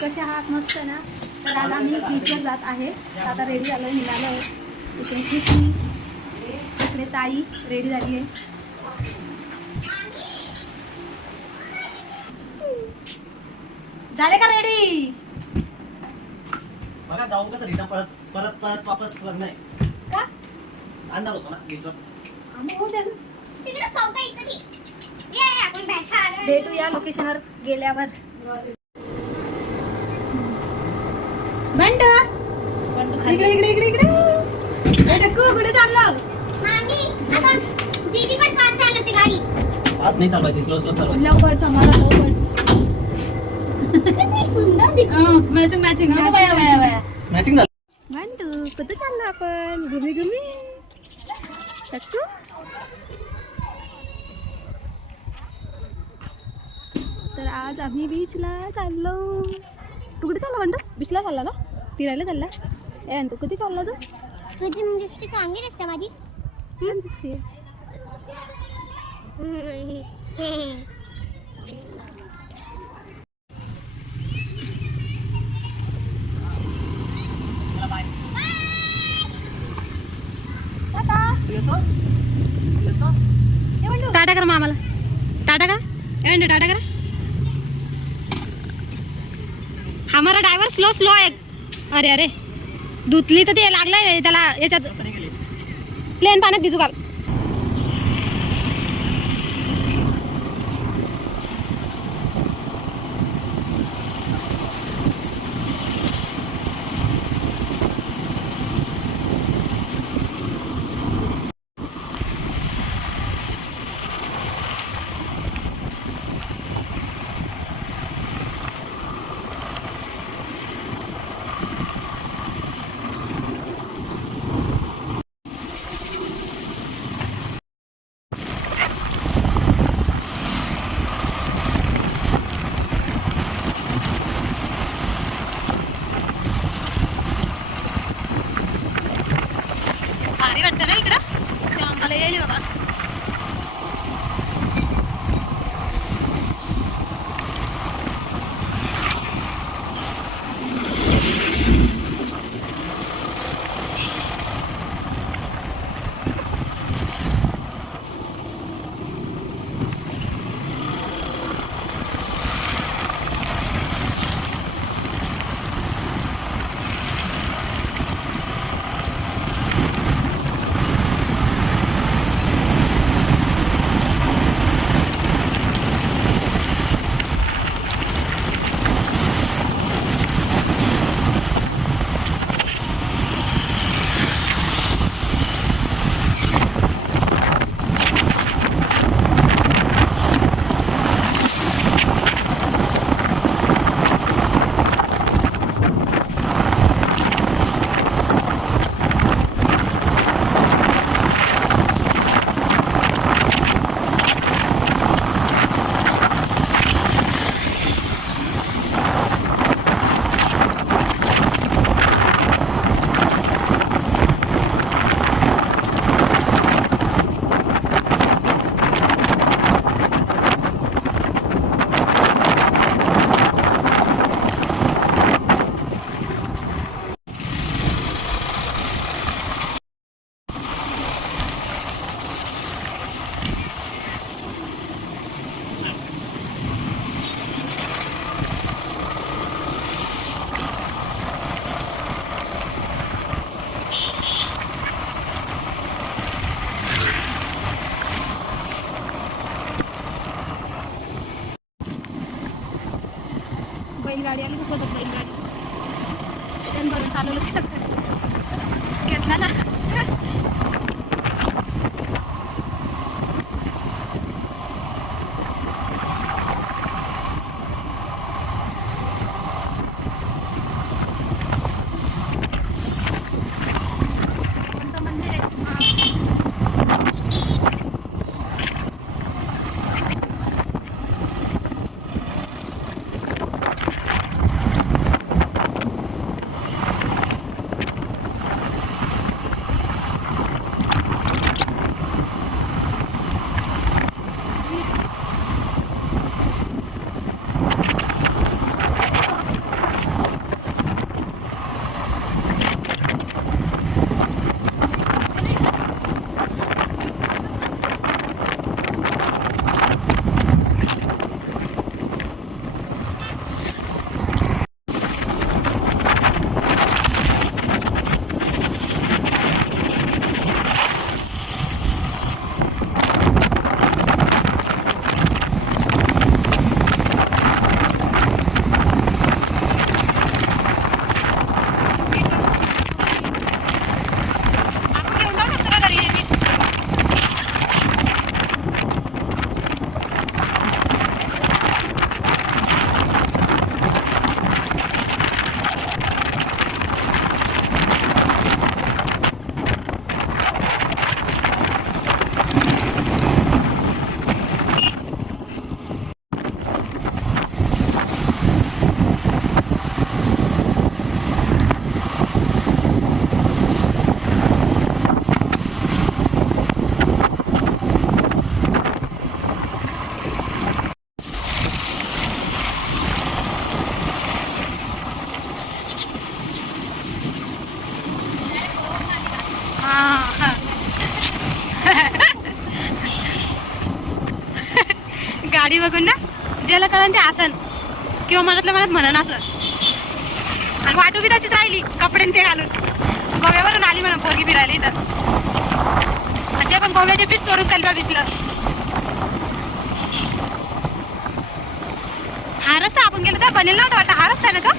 कसे आहात मस्त ना? तर आज आम्ही बीचवर जात आहे. आता रेडी झालो निघालो इकडे खुशी इकडे ताई रेडी झाली आहे. झाले का रेडी बघा जाऊ कसं रिटर्न परत परत परत वापस लग्न आहे. का? अंदाज होतो ना बीचवर आम्ही होऊ द्या ना. तिकडे चौका इकडे. ये आपण बैठा भेटू या लोकेशनवर गेल्यावर. बंट इकडे इकडे इकडे इकडे. ए, कुठे चाललो? मामी आता दीदी पण फास्ट चालवते गाडी. आज नाही चालवायची स्लो स्लो चालवायची. लवकर लवकर किती सुंदर दिसते मॅचिंग मॅचिंग मॅचिंग झालं. बंटू कुठे चाललो आपण? घुमी घुमी. टक्कू. तर आज आम्ही बीचला चाललो. तू कुठे चालला बंटू बीचला चालला ना? फिरायला चालला? ए तू कुठे चालला तू? तुझी लिपस्टिक चांगली दिसते माझी. छान दिसते टाटा करा मामाला टाटा करा. ए बंटू टाटा करा. हमारा ड्रायव्हर स्लो स्लो आहे. अरे अरे. धुतली तर ते लागलंय त्याला याच्यात प्लेन पाण्यात भिजू घाल. बैलगाडी आली बघून ना ज्याला कळन ते आसन किंवा मनातल्या मनात म्हणन असं. आणि वाटू बी तशीच राहिली कपडे न ते घालून. गोव्यावरून आली म्हणून पोरगी फिरायला इथं. तर ते पण गोव्याचे बीच सोडून कल्पा बिचलं हा रस्ता आपण गेलो तर बनेल नव्हता वाटतं. हा रस्ता ना तो?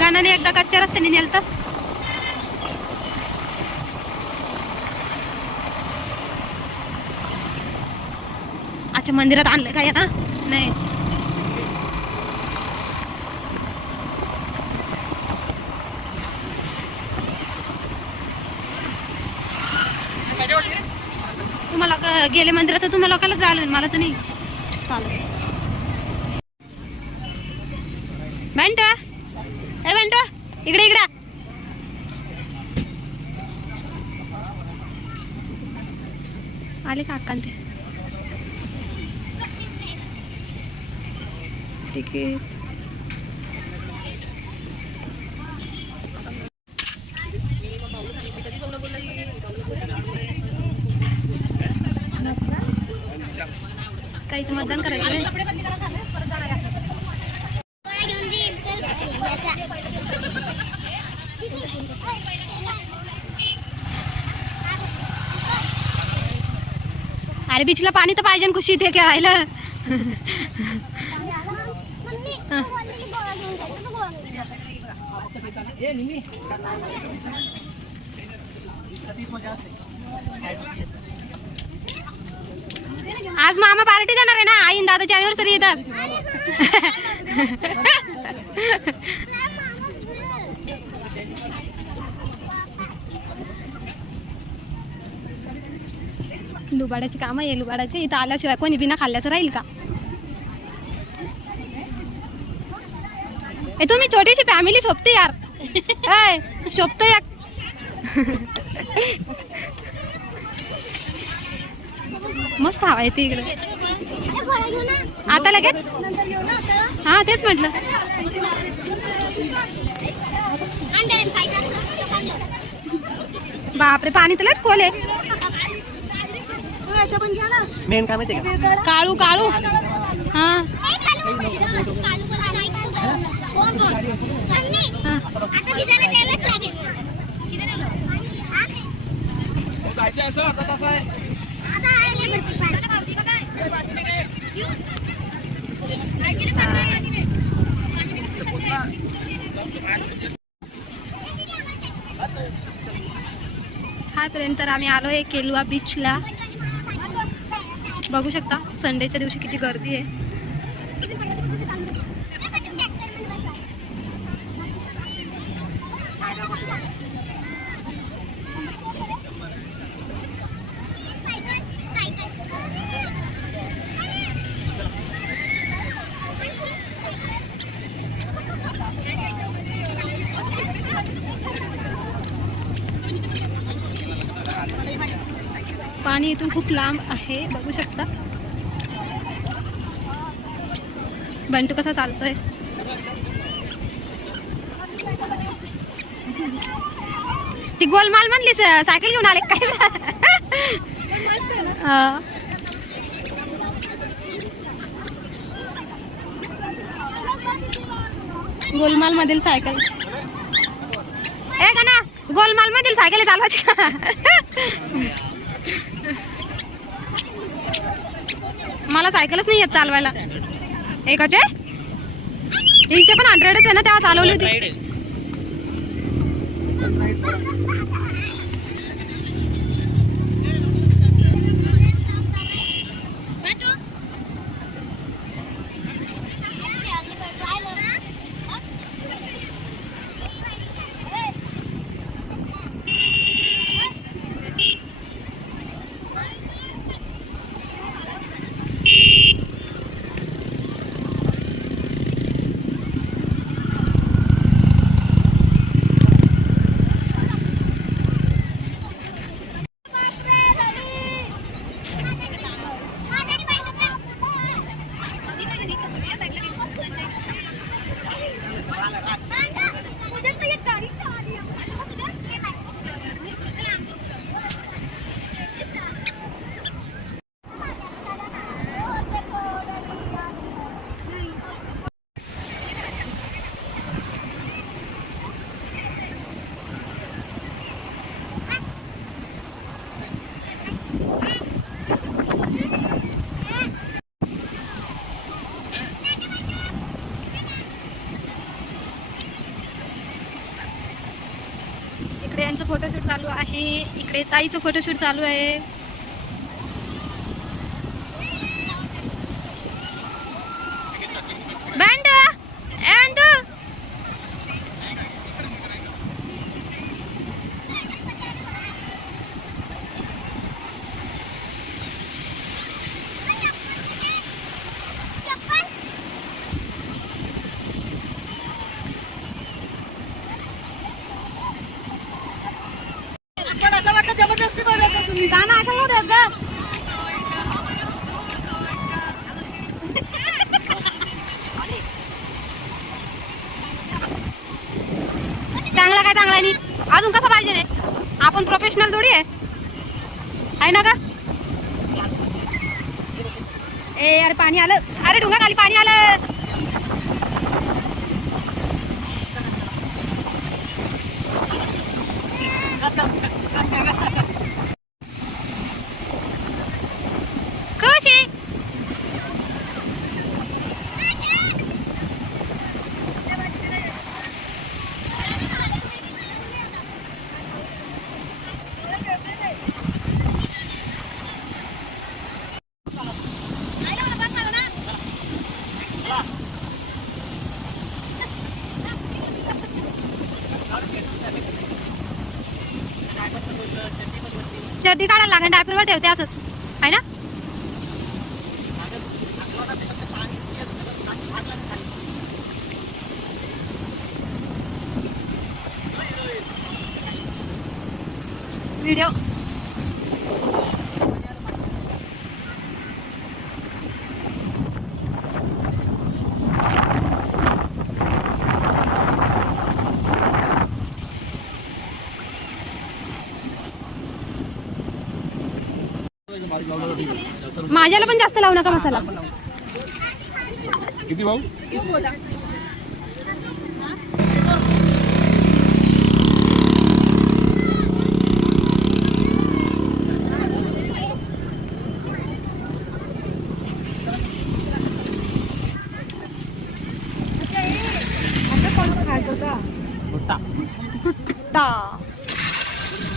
गाण्याने एकदा कच्च्या रस्त्याने नेलं तर देवाच्या मंदिरात आणलं काय आता? नाही. तुम्हाला गेले मंदिरात तर तुम्हाला लोकांना चालवेल मला तर नाही. चालेल. बंटो. ए बँटो. इकडे इकडे. आले का अक्का तिकीट काहीच मतदान करायचं अरे बीचला पाणी तर पाहिजे खुशी इथे खेळायला आज मामा पार्टी जाणार आहे ना आई दादाच्या दादाची अनिव्हर्सरी येतात लुबाड्याची कामं आहे लुबाड्याची इथं आल्याशिवाय कोणी बिना खाल्ल्याचं राहील का? ए तुम्ही छोटीशी फॅमिली शोभते यार ऐ शोभत या मस्त हवा येते इकडे. आता लगेच. हा तेच म्हटलं तो. बापरे पाणी तर लयच खोल आहे तू. मेन काय माहिती काळू काळू हा ए, कालू. कालू बोला, नाही तू हा पर्यंत तर आम्ही आलो आहे केलवा बीचला बघू शकता संडेच्या दिवशी किती गर्दी आहे. पाणी इथून खूप लांब आहे. बघू शकता. बंटू कसा चालतोय? ती गोलमाल मधली सायकल घेऊन आले काय. गोलमाल मधील सायकल. ए का ना गोलमाल मधील सायकल चालवायची मला सायकलच नाही येत चालवायला एकाचे हिचे पण हंड्रेडच आहे ना तेव्हा चालवली होती. इकडे यांचं फोटोशूट चालू आहे इकडे ताईचं फोटोशूट चालू आहे. गाणं आठवलं होतं का चांगला काय चांगला नाही. अजून कसं पाहिजे नाही आपण प्रोफेशनल थोडी आहे. ना का ए अरे पाणी आलं. अरे डुंगा खाली पाणी आलं खुशी चड्डी काढायला लागेल डायपरवर ठेवते असंच. आहे ना? माझ्याला पण जास्त लावू नका मसाला. किती भाऊ?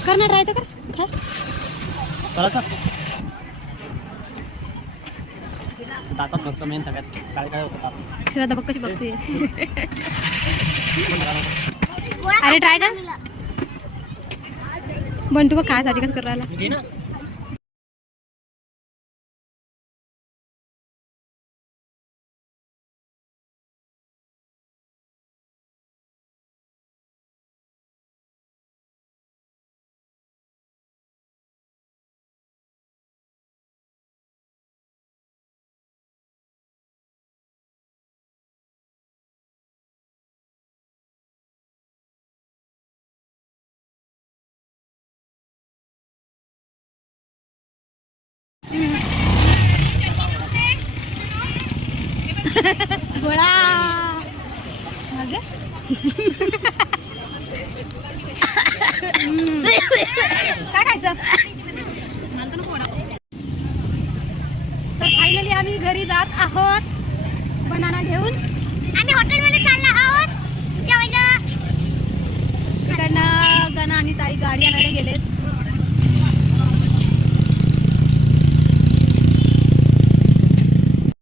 कर ना ट्राय तर कर. दातात मस्त मेन सगळ्यात काय काय होतं. श्रद्धा बघ कशी बघते अरे ट्राय कर. बंटू बघ खायसाठी कसं करायला गोळा. काय खायचं? तर फायनली आम्ही घरी जात आहोत. बनाना घेऊन. आम्ही हॉटेलमध्ये चाललो आहोत. इकडनं गणा आणि ताई गाडी आणायला गेलेत.